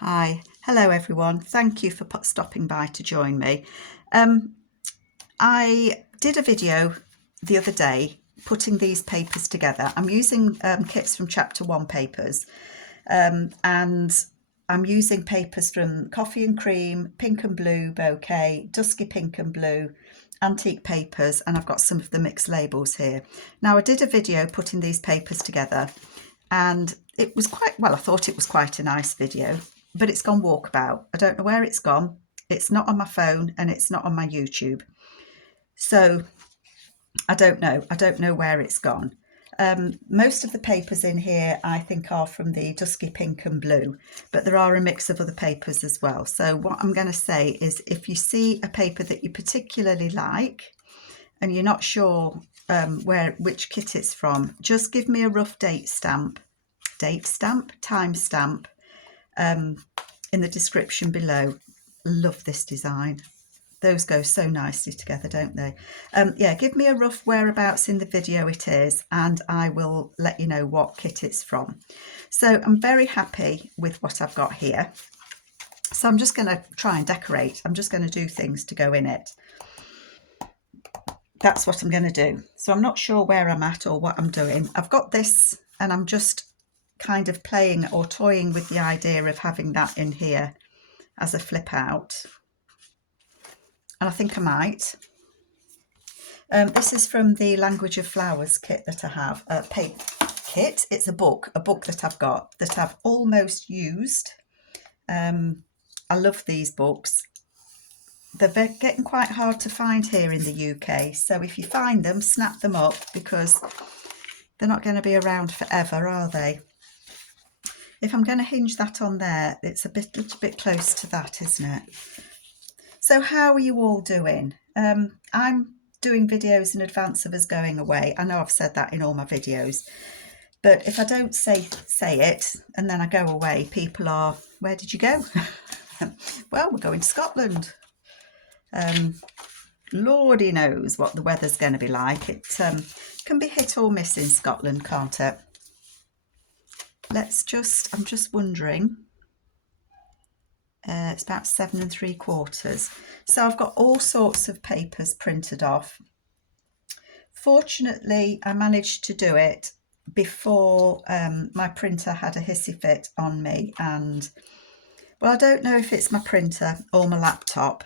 Hi, hello everyone. Thank you for stopping by to join me. I did a video the other day putting these papers together. I'm using kits from Chapter 1 papers, and I'm using papers from Coffee and Cream, Pink and Blue Bouquet, Dusky Pink and Blue, Antique Papers, and I've got some of the mixed labels here. Now I did a video putting these papers together, and it was quite, well, I thought it was quite a nice video, but it's gone walkabout. I don't know where it's gone. It's not on my phone and it's not on my YouTube. So I don't know where it's gone. Most of the papers in here I think are from the Dusky Pink and Blue, but there are a mix of other papers as well. So what I'm going to say is, if you see a paper that you particularly like and you're not sure which kit it's from, just give me a rough time stamp in the description below. Love this design. Those go so nicely together, don't they? Yeah, give me a rough whereabouts in the video it is, and I will let you know what kit it's from. So I'm very happy with what I've got here. So I'm just going to try and decorate. I'm just going to do things to go in it. That's what I'm going to do. So I'm not sure where I'm at or what I'm doing. I've got this and I'm just kind of playing or toying with the idea of having that in here as a flip out. And I think I might. This is from the Language of Flowers kit that I have. Kit, it's a book that I've got that I've almost used. I love these books. They're getting quite hard to find here in the UK. So if you find them, snap them up, because they're not going to be around forever, are they? If I'm going to hinge that on there, it's a little bit close to that, isn't it? So how are you all doing? I'm doing videos in advance of us going away. I know I've said that in all my videos, but if I don't say it and then I go away, people are, where did you go? Well, we're going to Scotland. Lordy knows what the weather's going to be like. It can be hit or miss in Scotland, can't it? I'm just wondering. It's about 7 3/4. So I've got all sorts of papers printed off. Fortunately, I managed to do it before my printer had a hissy fit on me. And, well, I don't know if it's my printer or my laptop,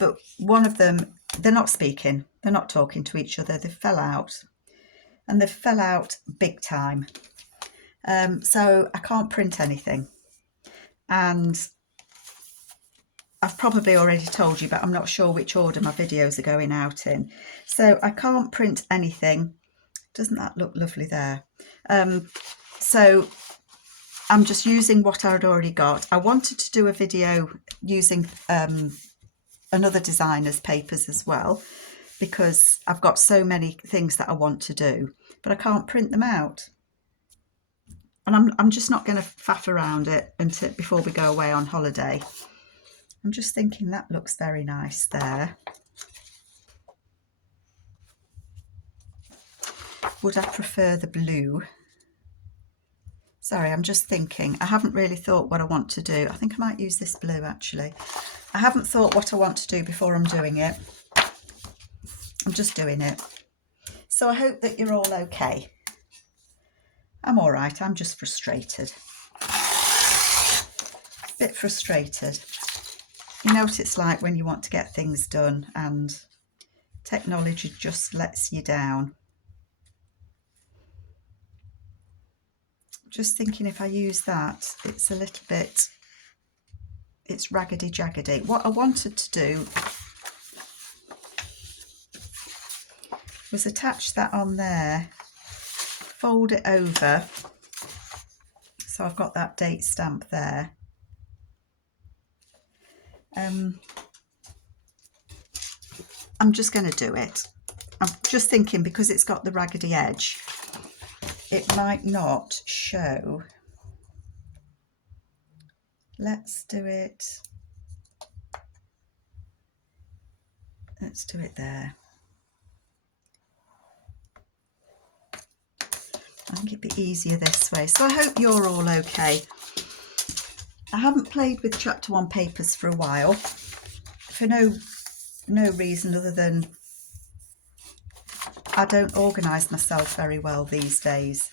but one of them, they're not speaking. They're not talking to each other. They fell out, and they fell out big time. So I can't print anything. And I've probably already told you, but I'm not sure which order my videos are going out in. So I can't print anything. Doesn't that look lovely there? So I'm just using what I'd already got. I wanted to do a video using another designer's papers as well, because I've got so many things that I want to do, but I can't print them out. And I'm just not going to faff around it until before we go away on holiday. I'm just thinking that looks very nice there. Would I prefer the blue? Sorry, I'm just thinking. I haven't really thought what I want to do. I think I might use this blue, actually. I haven't thought what I want to do before I'm doing it. I'm just doing it. So I hope that you're all okay. I'm all right. I'm just frustrated. A bit frustrated. You know what it's like when you want to get things done and technology just lets you down. Just thinking, if I use that, it's a little bit, it's raggedy jaggedy. What I wanted to do was attach that on there, fold it over, so I've got that date stamp there. I'm just going to do it. I'm just thinking, because it's got the raggedy edge, it might not show. Let's do it. Let's do it there. I think it'd be easier this way. So I hope you're all okay. I haven't played with chapter 1 papers for a while, for no reason other than I don't organise myself very well these days,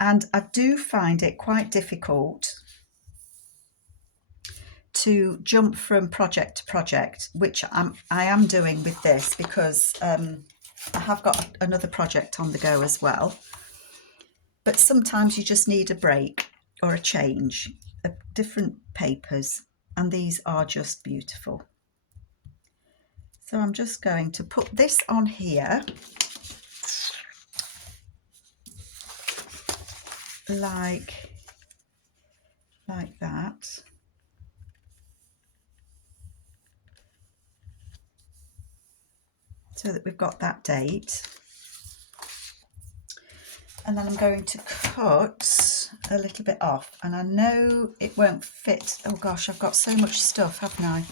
and I do find it quite difficult to jump from project to project, which I am doing with this, because I have got another project on the go as well. But sometimes you just need a break or a change of different papers, and these are just beautiful. So I'm just going to put this on here like that. So that we've got that date. And then I'm going to cut a little bit off, and I know it won't fit. Oh gosh, I've got so much stuff, haven't I?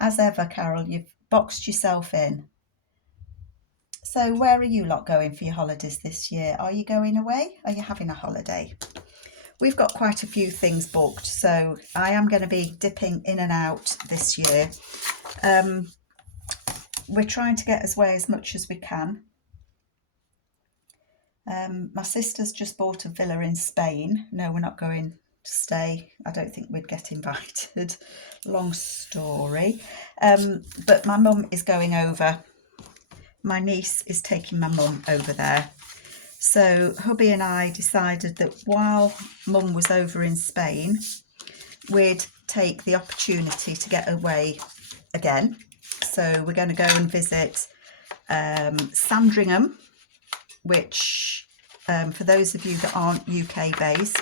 As ever, Carol, you've boxed yourself in. So where are you lot going for your holidays this year? Are you going away? Are you having a holiday? We've got quite a few things booked, so I am going to be dipping in and out this year. We're trying to get away as much as we can. My sister's just bought a villa in Spain. No, we're not going to stay. I don't think we'd get invited. Long story. But my mum is going over. My niece is taking my mum over there. So hubby and I decided that while mum was over in Spain, we'd take the opportunity to get away again. So we're going to go and visit Sandringham, which for those of you that aren't UK based,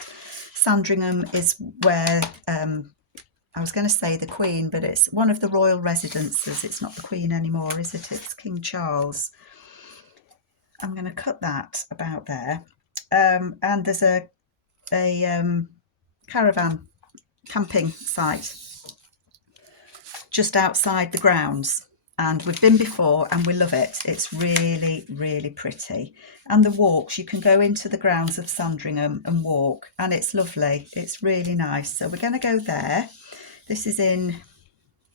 Sandringham is where I was going to say the Queen, but it's one of the royal residences. It's not the Queen anymore, is it? It's King Charles. I'm going to cut that about there. And there's a caravan camping site just outside the grounds, and we've been before and we love it. It's really, really pretty. And the walks, you can go into the grounds of Sandringham and walk, and it's lovely. It's really nice. So we're going to go there. This is in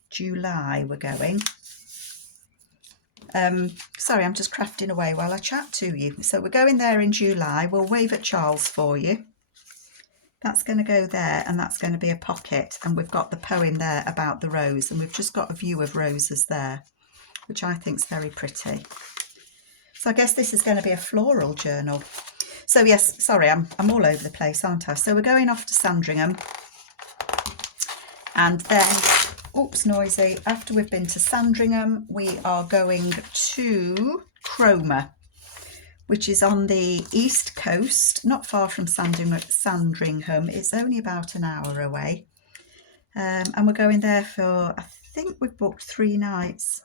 July we're going. Sorry, I'm just crafting away while I chat to you. So we're going there in July. We'll wave at Charles for you. That's going to go there, and that's going to be a pocket, and we've got the poem there about the rose, and we've just got a view of roses there, which I think is very pretty. So I guess this is going to be a floral journal. So yes, sorry, I'm all over the place, aren't I? So we're going off to Sandringham, and then, oops, noisy, after we've been to Sandringham, we are going to Cromer, which is on the east coast, not far from Sandringham. It's only about an hour away. And we're going there for, I think we've booked 3 nights.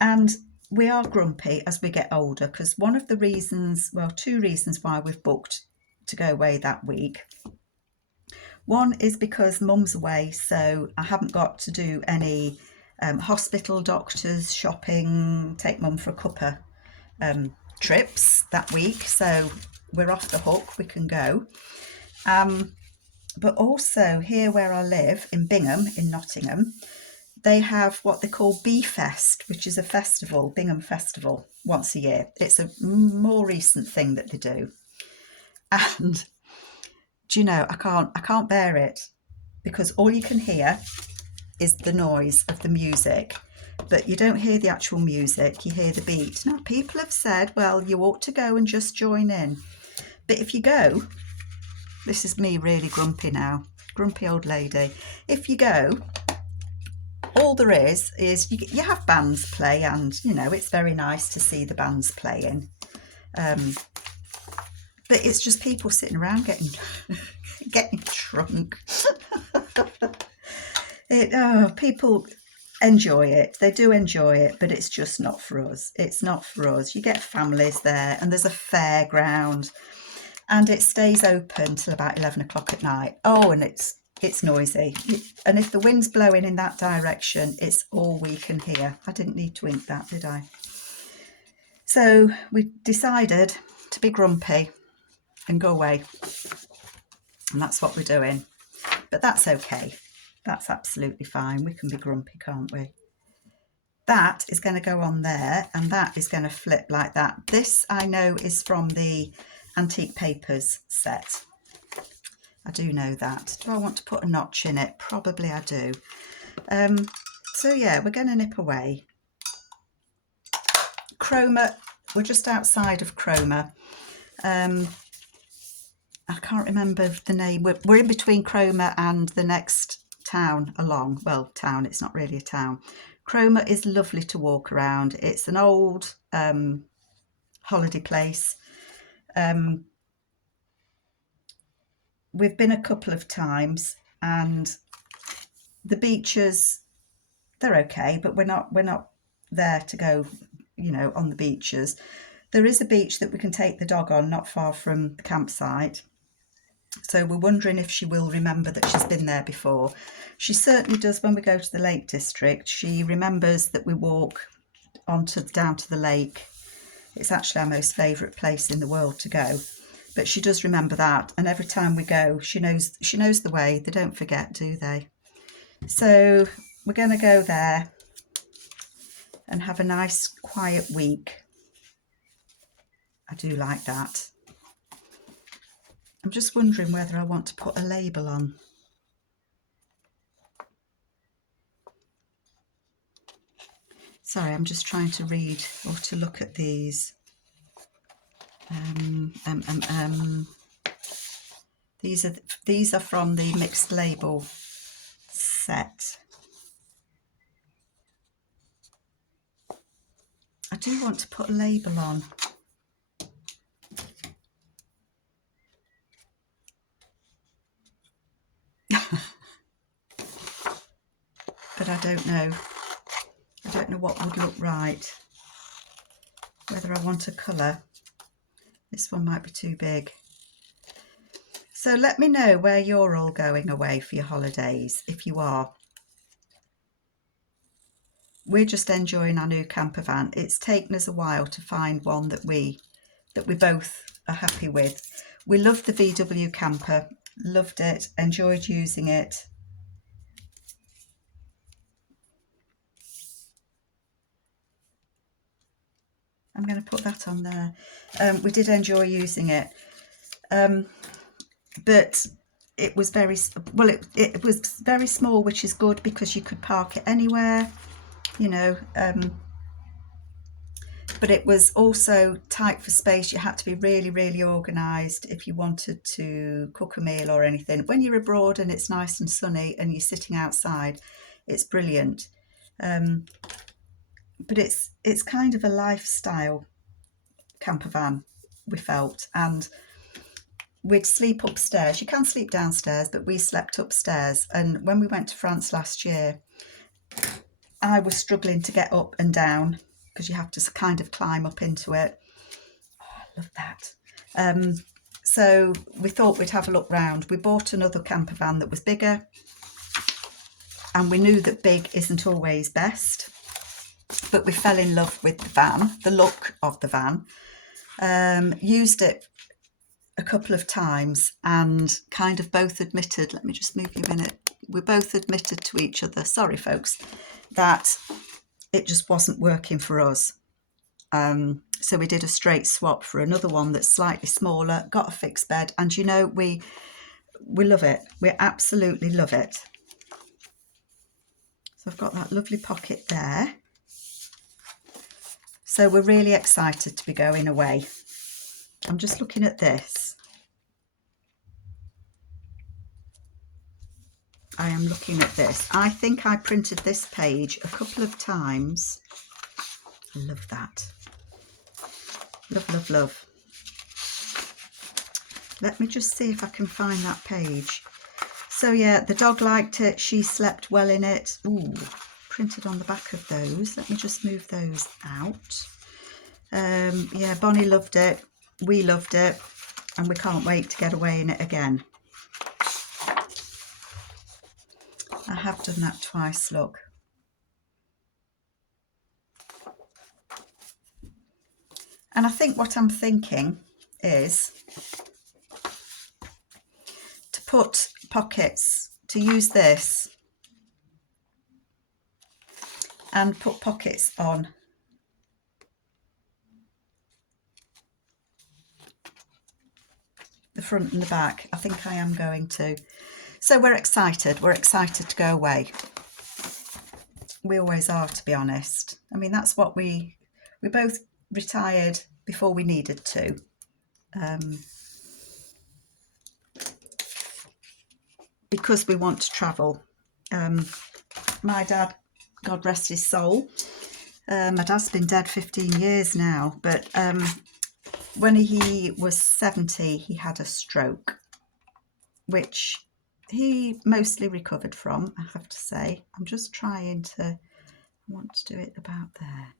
And we are grumpy as we get older, because one of the reasons, well, 2 reasons why we've booked to go away that week. One is because mum's away, so I haven't got to do any hospital, doctors, shopping, take mum for a cuppa. Trips that week, so we're off the hook, we can go. But also here where I live in Bingham in Nottingham, they have what they call Bee Fest, which is a festival, Bingham Festival, once a year. It's a more recent thing that they do, and do you know, I can't bear it, because all you can hear is the noise of the music. But you don't hear the actual music, you hear the beat. Now, people have said, well, you ought to go and just join in. But if you go, this is me really grumpy now, grumpy old lady. If you go, all there is you have bands play, and, you know, it's very nice to see the bands playing. But it's just people sitting around getting drunk. People enjoy it, they do enjoy it, but it's just not for us. It's not for us. You get families there, and there's a fairground, and it stays open till about 11 o'clock at night. Oh, and it's noisy, and if the wind's blowing in that direction, it's all we can hear. I didn't need to ink that, did I? So we decided to be grumpy and go away. And that's what we're doing. But that's okay. That's absolutely fine. We can be grumpy, can't we? That is going to go on there, and that is going to flip like that. This I know is from the Antique Papers set. I do know that. Do I want to put a notch in it? Probably I do. So yeah, we're going to nip away. Cromer, we're just outside of Cromer. I can't remember the name. We're in between Cromer and the next town along. Well, town, it's not really a town. Cromer is lovely to walk around. It's an old holiday place. We've been a couple of times, and the beaches, they're okay, but we're not there to go, you know, on the beaches. There is a beach that we can take the dog on not far from the campsite. So we're wondering if she will remember that she's been there before. She certainly does when we go to the Lake District. She remembers that we walk down to the lake. It's actually our most favourite place in the world to go. But she does remember that, and every time we go, she knows the way. They don't forget, do they? So we're going to go there and have a nice quiet week. I do like that. I'm just wondering whether I want to put a label on. Sorry, I'm just trying to read or to look at these. These are from the mixed label set. I do want to put a label on. But I don't know. I don't know what would look right. Whether I want a colour. This one might be too big. So let me know where you're all going away for your holidays, if you are. We're just enjoying our new camper van. It's taken us a while to find one that we both are happy with. We loved the VW camper, loved it, enjoyed using it. I'm going to put that on there. We did enjoy using it, but it was very well. It was very small, which is good because you could park it anywhere, you know. But it was also tight for space. You had to be really, really organised if you wanted to cook a meal or anything. When you're abroad and it's nice and sunny and you're sitting outside, it's brilliant. But it's kind of a lifestyle camper van, we felt, and we'd sleep upstairs. You can sleep downstairs, but we slept upstairs. And when we went to France last year, I was struggling to get up and down because you have to kind of climb up into it. Oh, I love that. So we thought we'd have a look round. We bought another camper van that was bigger, and we knew that big isn't always best, but we fell in love with the van, the look of the van. Used it a couple of times and kind of both admitted, let me just move you in it, we both admitted to each other, sorry folks, that it just wasn't working for us. So we did a straight swap for another one that's slightly smaller, got a fixed bed, and you know, we love it. We absolutely love it. So I've got that lovely pocket there. So we're really excited to be going away. I'm just looking at this. I am looking at this. I think I printed this page a couple of times. I love that. Love, love, love. Let me just see if I can find that page. So yeah, the dog liked it. She slept well in it. Ooh, printed on the back of those. Let me just move those out. Yeah, Bonnie loved it. We loved it. And we can't wait to get away in it again. I have done that twice, look. And I think what I'm thinking is to put pockets, to use this and put pockets on the front and the back. I think I am going to. So we're excited to go away. We always are, to be honest. I mean, that's what we both retired before we needed to. Because we want to travel. My dad, God rest his soul, my dad's been dead 15 years now, but when he was 70, he had a stroke, which he mostly recovered from, I have to say. I'm just trying to, I want to do it about there,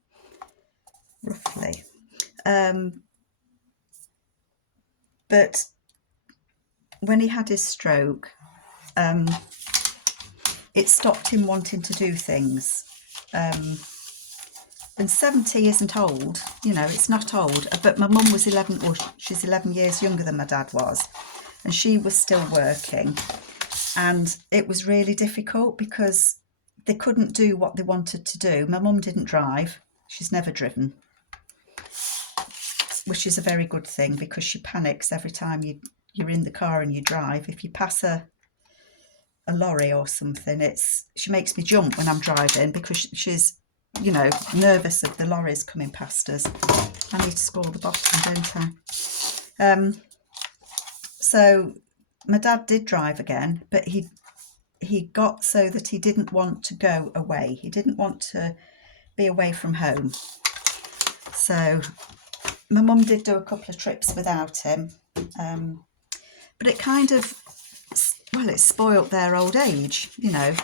roughly. But when he had his stroke, it stopped him wanting to do things. And 70 isn't old, you know, it's not old. But my mum was 11, or she's 11 years younger than my dad was, and she was still working. And it was really difficult because they couldn't do what they wanted to do. My mum didn't drive. She's never driven, which is a very good thing, because she panics every time you're in the car and you drive. If you pass a lorry or something, she makes me jump when I'm driving, because she's, you know, nervous of the lorries coming past us. I need to score the bottom, don't I? So my dad did drive again, but he got so that he didn't want to go away. He didn't want to be away from home. So my mum did do a couple of trips without him. But it kind of, well, it spoilt their old age, you know.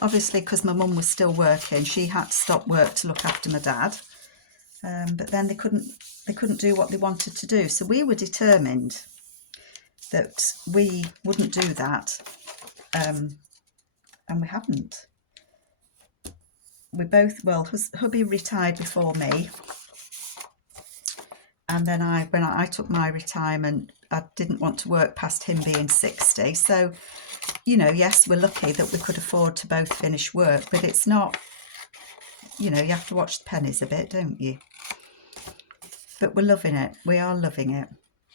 Obviously, because my mum was still working, she had to stop work to look after my dad. But then they couldn't do what they wanted to do. So we were determined that we wouldn't do that. And we haven't. We both, well, hubby retired before me. And then when I took my retirement, I didn't want to work past him being 60. So, you know, yes, we're lucky that we could afford to both finish work, but it's not, you know, you have to watch the pennies a bit, don't you? But we're loving it. We are loving it.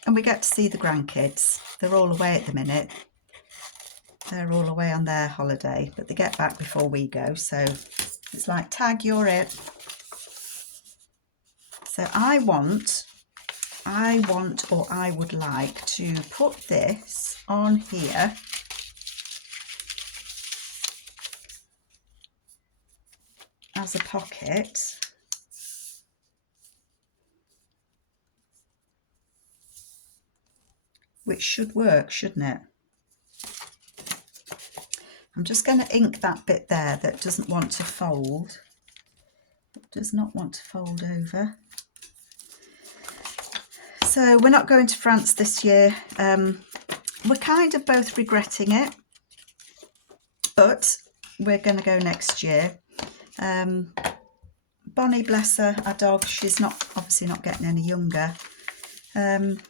And we get to see the grandkids. They're all away at the minute. They're all away on their holiday, but they get back before we go. So it's like, tag, you're it. So I would like to put this on here as a pocket. Which should work, shouldn't it? I'm just going to ink that bit there that doesn't want to fold. It does not want to fold over. So we're not going to France this year. We're kind of both regretting it, but we're going to go next year. Bonnie, bless her, our dog, she's obviously not getting any younger. And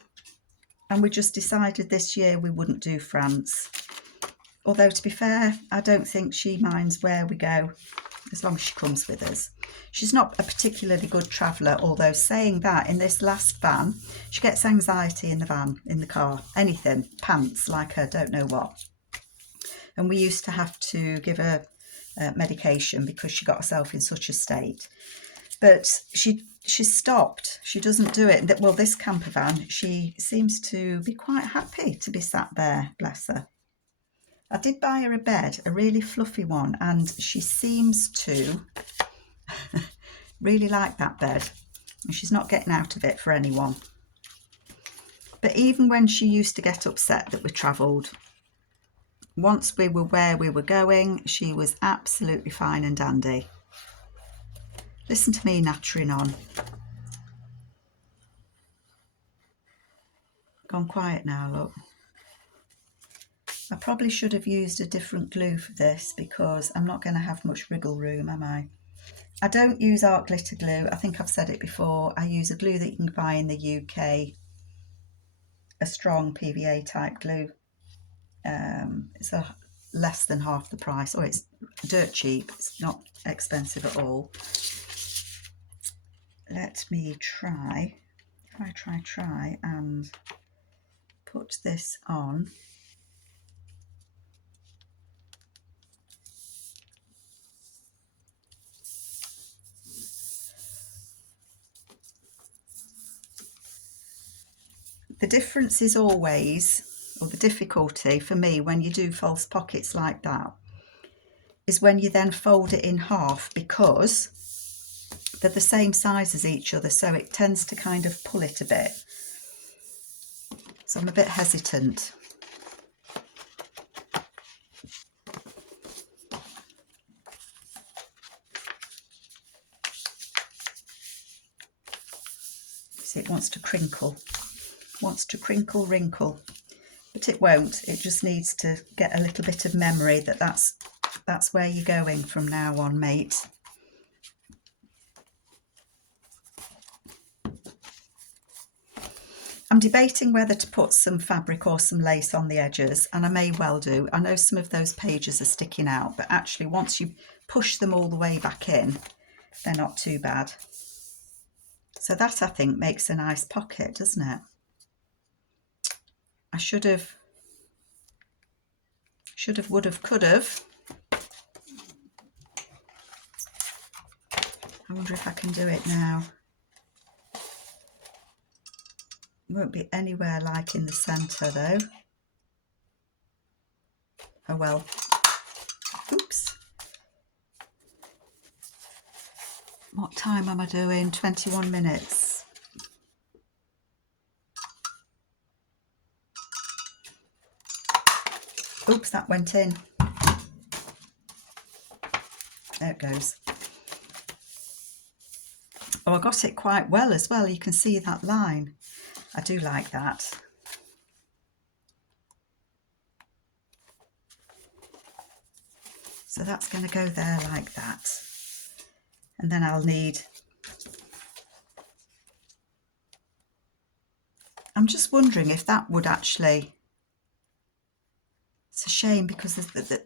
we just decided this year we wouldn't do France. Although, to be fair, I don't think she minds where we go, as long as she comes with us. She's not a particularly good traveller, although saying that, in this last van, she gets anxiety in the van, in the car, anything, pants, like her, don't know what. And we used to have to give her medication because she got herself in such a state. But she stopped. She doesn't do it. Well, this camper van, she seems to be quite happy to be sat there, bless her. I did buy her a bed, a really fluffy one, and she seems to really like that bed. And she's not getting out of it for anyone. But even when she used to get upset that we travelled, once we were where we were going, she was absolutely fine and dandy. Listen to me nattering on. Gone quiet now, look. I probably should have used a different glue for this, because I'm not going to have much wriggle room, am I? I don't use art glitter glue. I think I've said it before. I use a glue that you can buy in the UK, a strong PVA type glue. It's less than half the price. Oh, it's dirt cheap. It's not expensive at all. Let me try. If I try and put this on. The difference is always, or the difficulty for me when you do false pockets like that, is when you then fold it in half, because they're the same size as each other, so it tends to kind of pull it a bit. So I'm a bit hesitant. See, it wants to crinkle, wrinkle, but it won't. It just needs to get a little bit of memory that that's where you're going from now on, mate. I'm debating whether to put some fabric or some lace on the edges, and I may well do. I know some of those pages are sticking out, but actually once you push them all the way back in, they're not too bad. So that, I think, makes a nice pocket, doesn't it? I should have, would have, could have. I wonder if I can do it now. It won't be anywhere like in the centre though. Oh well. Oops. What time am I doing? 21 minutes. Oops, that went in. There it goes. Oh, I got it quite well as well. You can see that line. I do like that. So that's going to go there like that. And then I'll need... I'm just wondering if that would actually... It's a shame, because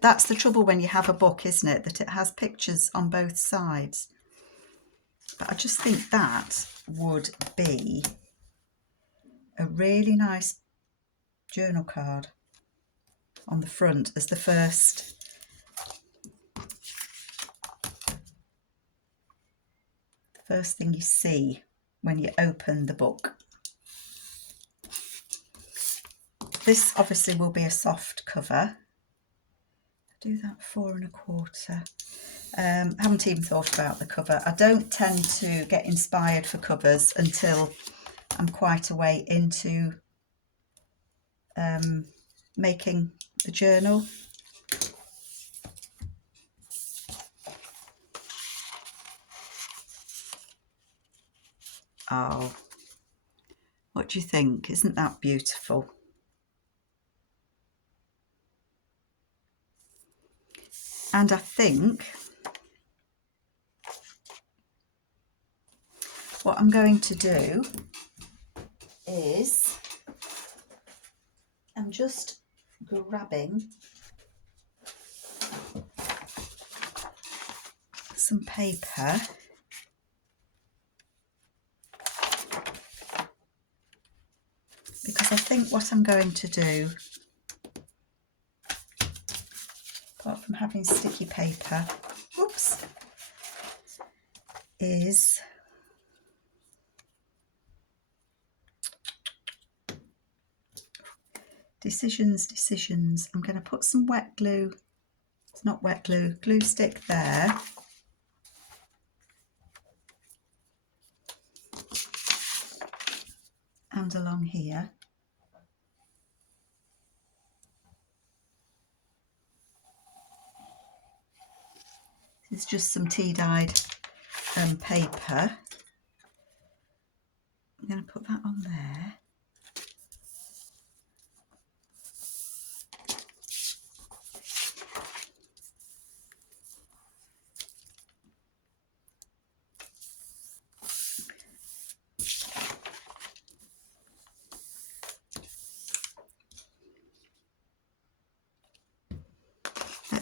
that's the trouble when you have a book, isn't it? That it has pictures on both sides. But I just think that would be a really nice journal card on the front as the first thing you see when you open the book. This obviously will be a soft cover. I do that 4 1/4. Haven't even thought about the cover. I don't tend to get inspired for covers until I'm quite a way into making the journal. Oh, what do you think? Isn't that beautiful? And I think what I'm going to do is I'm just grabbing some paper, because I think what I'm going to do, apart from having sticky paper, oops, is decisions. I'm going to put some wet glue, it's not wet glue, glue stick there. And along here. This is just some tea-dyed paper. I'm going to put that on there.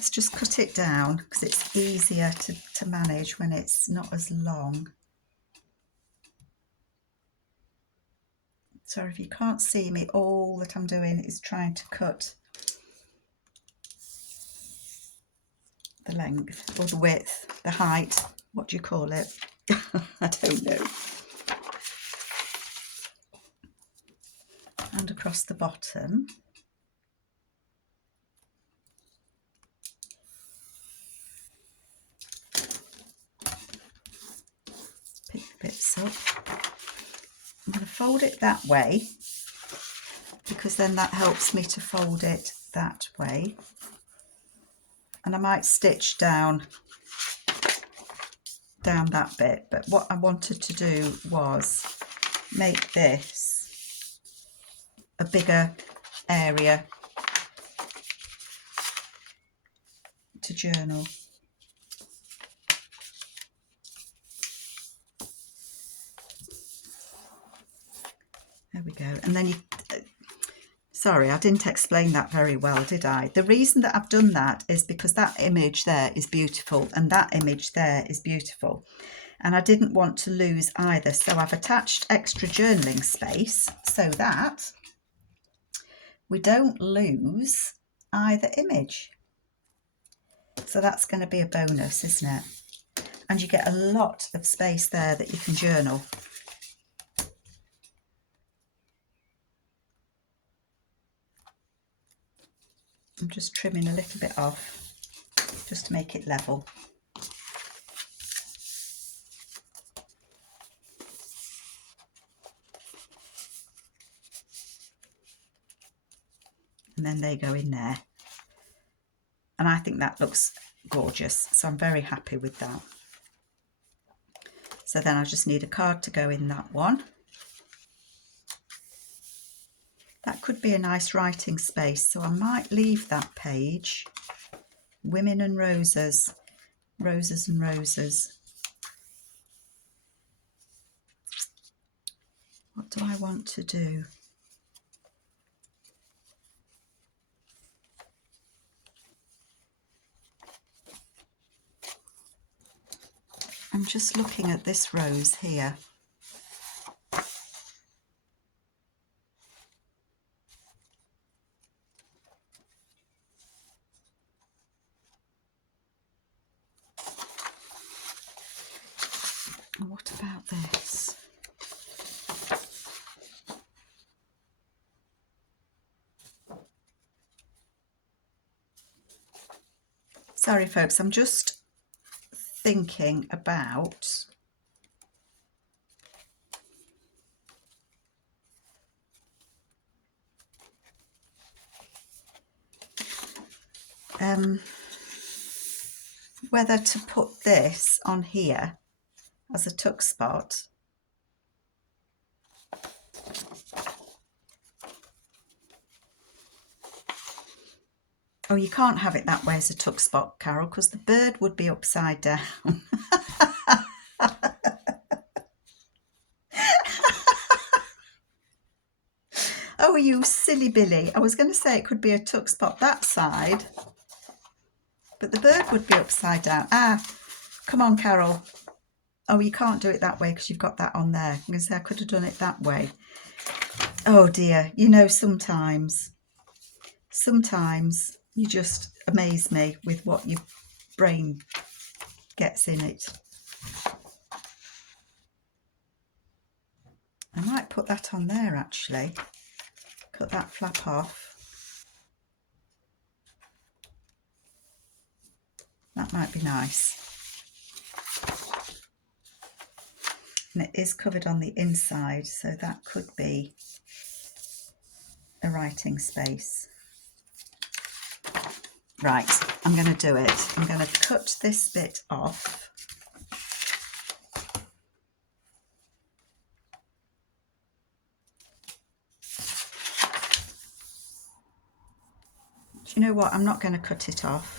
let's just cut it down because it's easier to manage when it's not as long. So if you can't see me, all that I'm doing is trying to cut the length or the width, the height, what do you call it? I don't know. And across the bottom. Pick the bits up. I'm going to fold it that way because then that helps me to fold it that way. And I might stitch down that bit, but what I wanted to do was make this a bigger area to journal. There we go. And then you, sorry, I didn't explain that very well, did I? The reason that I've done that is because that image there is beautiful and that image there is beautiful. And I didn't want to lose either. So I've attached extra journaling space so that we don't lose either image. So that's going to be a bonus, isn't it? And you get a lot of space there that you can journal. I'm just trimming a little bit off just to make it level. And then they go in there. And I think that looks gorgeous. So I'm very happy with that. So then I just need a card to go in that one. That could be a nice writing space. So I might leave that page. Women and Roses. Roses and Roses. What do I want to do? I'm just looking at this rose here. What about this? Sorry folks, I'm just thinking about whether to put this on here as a tuck spot. Oh, you can't have it that way as a tuck spot, Carol, because the bird would be upside down. Oh, you silly Billy. I was going to say it could be a tuck spot that side, but the bird would be upside down. Ah, come on, Carol. Oh, you can't do it that way because you've got that on there. I'm going to say I could have done it that way. Oh dear, you know, sometimes you just amaze me with what your brain gets in it. I might put that on there actually. Cut that flap off. That might be nice. And it is covered on the inside, so that could be a writing space. Right, I'm going to do it. I'm going to cut this bit off. Do you know what? I'm not going to cut it off.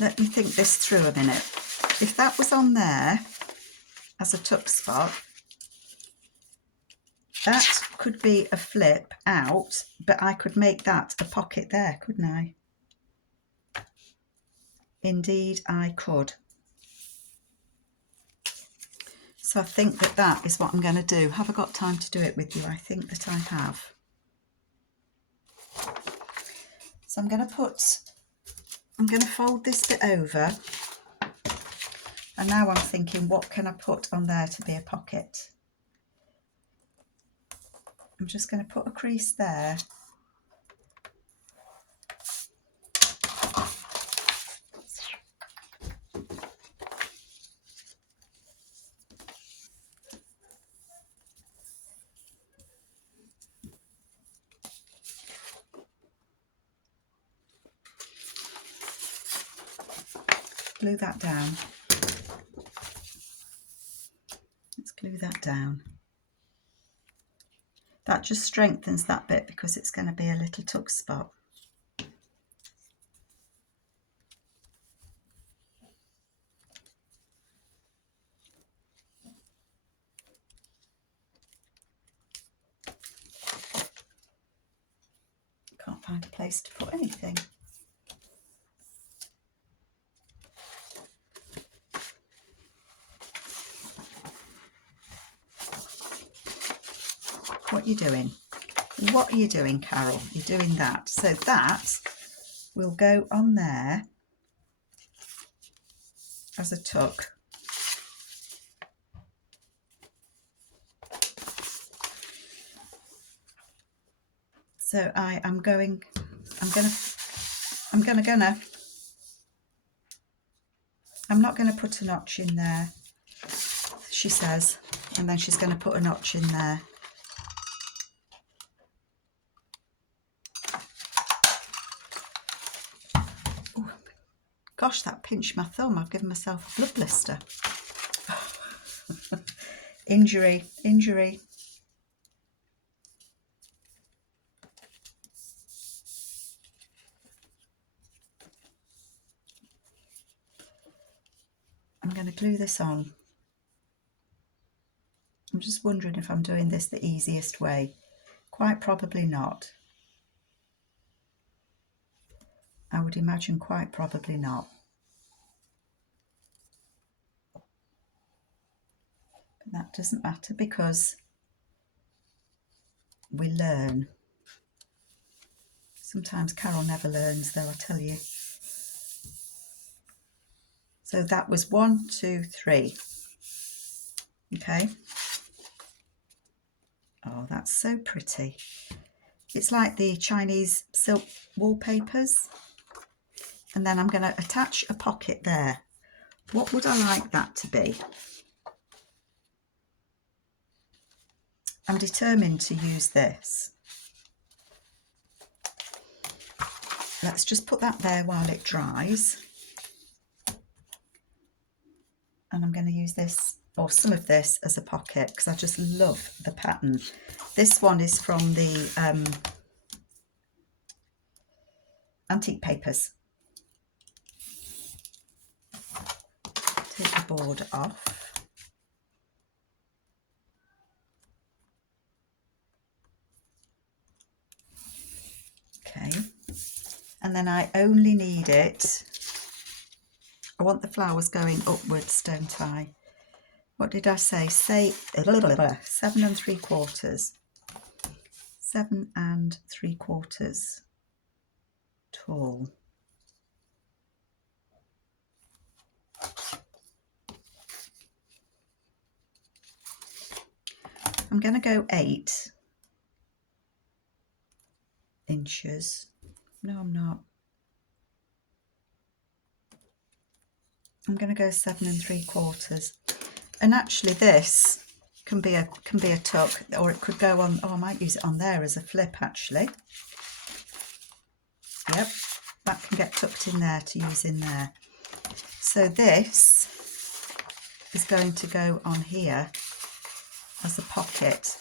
Let me think this through a minute. If that was on there as a tuck spot, that could be a flip out, but I could make that a pocket there, couldn't I? Indeed I could. So I think that that is what I'm going to do. Have I got time to do it with you? I think that I have. So I'm going to fold this bit over. And now I'm thinking, what can I put on there to be a pocket? I'm just going to put a crease there. Glue that down. Let's glue that down. That just strengthens that bit because it's going to be a little tuck spot. Can't find a place to put anything. What are you doing? What are you doing, Carol? You're doing that. So that will go on there as a tuck. So I'm not going to put a notch in there, she says, and then she's going to put a notch in there. Ooh, gosh, that pinched my thumb. I've given myself a blood blister. Injury. I'm going to glue this on. I'm just wondering if I'm doing this the easiest way. Quite probably not. I would imagine quite probably not. But that doesn't matter because we learn. Sometimes Carol never learns though, I tell you. So that was 1, 2, 3. Okay. Oh, that's so pretty. It's like the Chinese silk wallpapers. And then I'm going to attach a pocket there. What would I like that to be? I'm determined to use this. Let's just put that there while it dries. And I'm going to use this, or some of this, as a pocket because I just love the pattern. This one is from the antique papers. Take the board off. Okay. And then I only need it. I want the flowers going upwards, don't I? What did I say? Say 7 3/4. 7 3/4 tall. I'm going to go 8 inches. No, I'm not. I'm going to go 7 3/4. And actually this can be a tuck, or it could go on. Oh, I might use it on there as a flip actually. Yep, that can get tucked in there to use in there. So this is going to go on here as a pocket.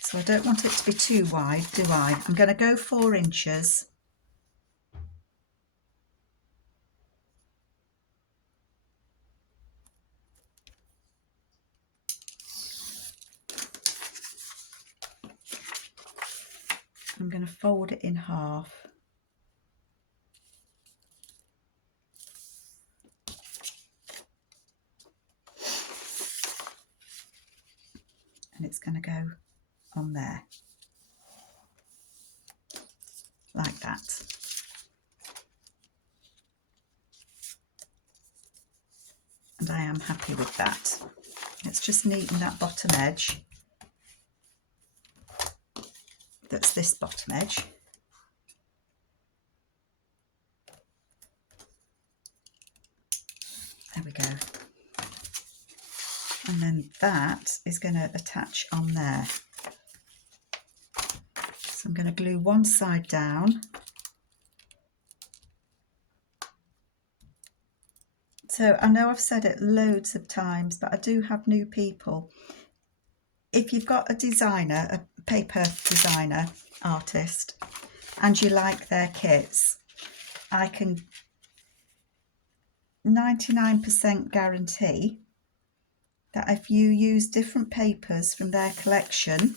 So I don't want it to be too wide, do I? I'm going to go 4 inches. I'm going to fold it in half. And it's going to go on there, like that. And I am happy with that. Let's just neaten that bottom edge. That's this bottom edge. There we go. And then that is going to attach on there. So I'm going to glue one side down. So I know I've said it loads of times, but I do have new people. If you've got a designer, a paper designer, artist, and you like their kits, I can 99% guarantee that if you use different papers from their collection,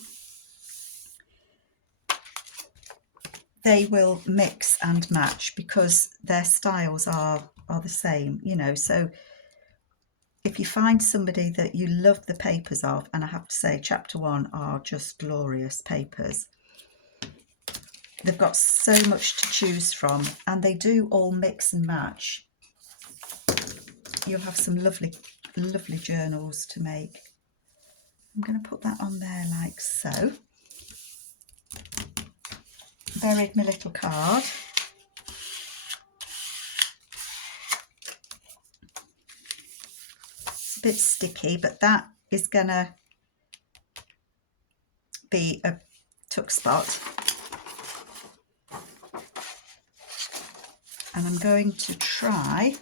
they will mix and match because their styles are the same, you know. So if you find somebody that you love the papers of, and I have to say chapter 1 are just glorious papers. They've got so much to choose from, and they do all mix and match. You'll have some lovely, lovely journals to make. I'm going to put that on there like so. Buried my little card. It's a bit sticky, but that is going to be a tuck spot. And I'm going to try,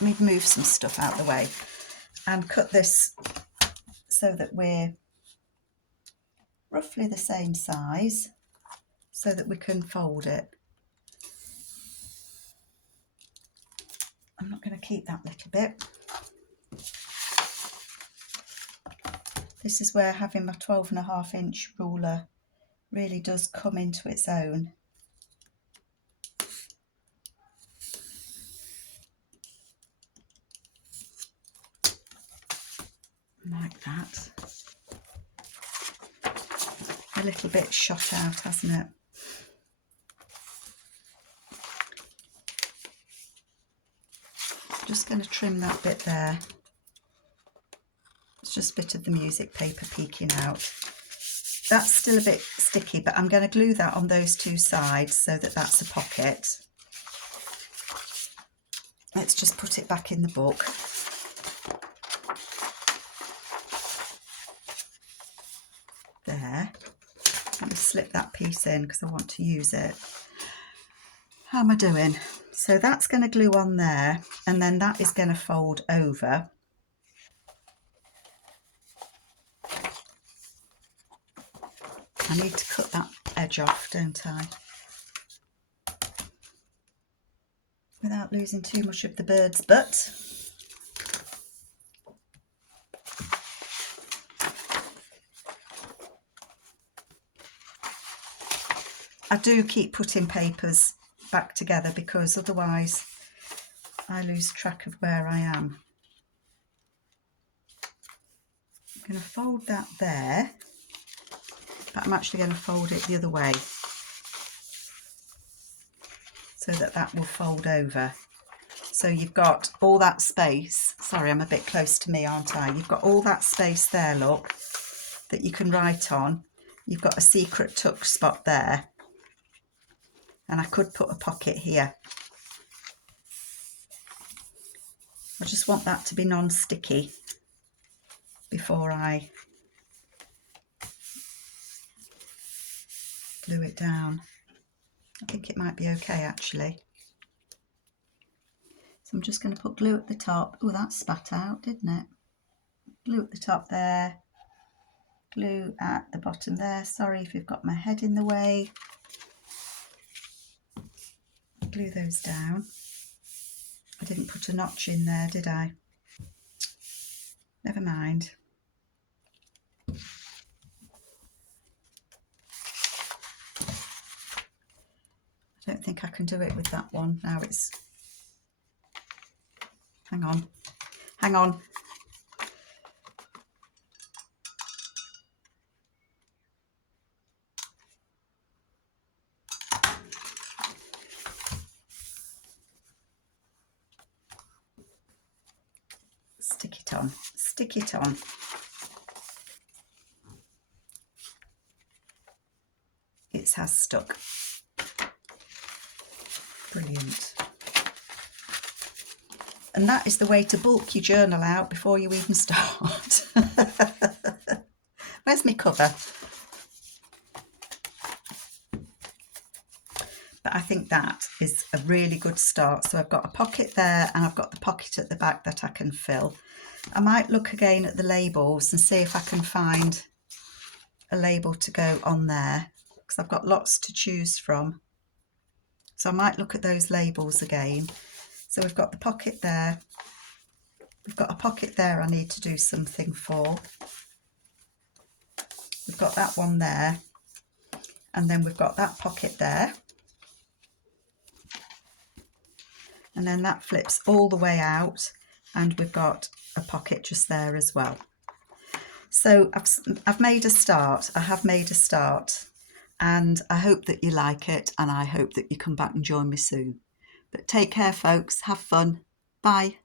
let me move some stuff out of the way and cut this so that we're roughly the same size so that we can fold it. I'm not going to keep that little bit. This is where having my 12.5-inch ruler really does come into its own. Like that. A little bit shot out, hasn't it? Just going to trim that bit there. It's just a bit of the music paper peeking out. That's still a bit sticky, but I'm going to glue that on those two sides so that that's a pocket. Let's just put it back in the book. There. Let me slip that piece in because I want to use it. How am I doing? So that's going to glue on there, and then that is going to fold over. I need to cut that edge off, don't I? Without losing too much of the bird's butt. I do keep putting papers back together because otherwise I lose track of where I am. I'm going to fold that there, but I'm actually going to fold it the other way so that that will fold over. So you've got all that space. Sorry, I'm a bit close to me, aren't I? You've got all that space there, look, that you can write on. You've got a secret tuck spot there. And I could put a pocket here. I just want that to be non-sticky before I glue it down. I think it might be okay actually. So I'm just going to put glue at the top. Oh, that spat out, didn't it? Glue at the top there. Glue at the bottom there. Sorry if you've got my head in the way. Glue those down. I didn't put a notch in there, did I? Never mind. I don't think I can do it with that one. Now it's, hang on, hang on. Stick it on, stick it on. It has stuck. Brilliant. And that is the way to bulk your journal out before you even start. Where's my cover? But I think that is a really good start. So I've got a pocket there and I've got the pocket at the back that I can fill. I might look again at the labels and see if I can find a label to go on there, because I've got lots to choose from. So I might look at those labels again. So we've got the pocket there. We've got a pocket there I need to do something for. We've got that one there. And then we've got that pocket there. And then that flips all the way out. And we've got a pocket just there as well. So I've made a start. I have made a start. And I hope that you like it. And I hope that you come back and join me soon. But take care, folks. Have fun. Bye.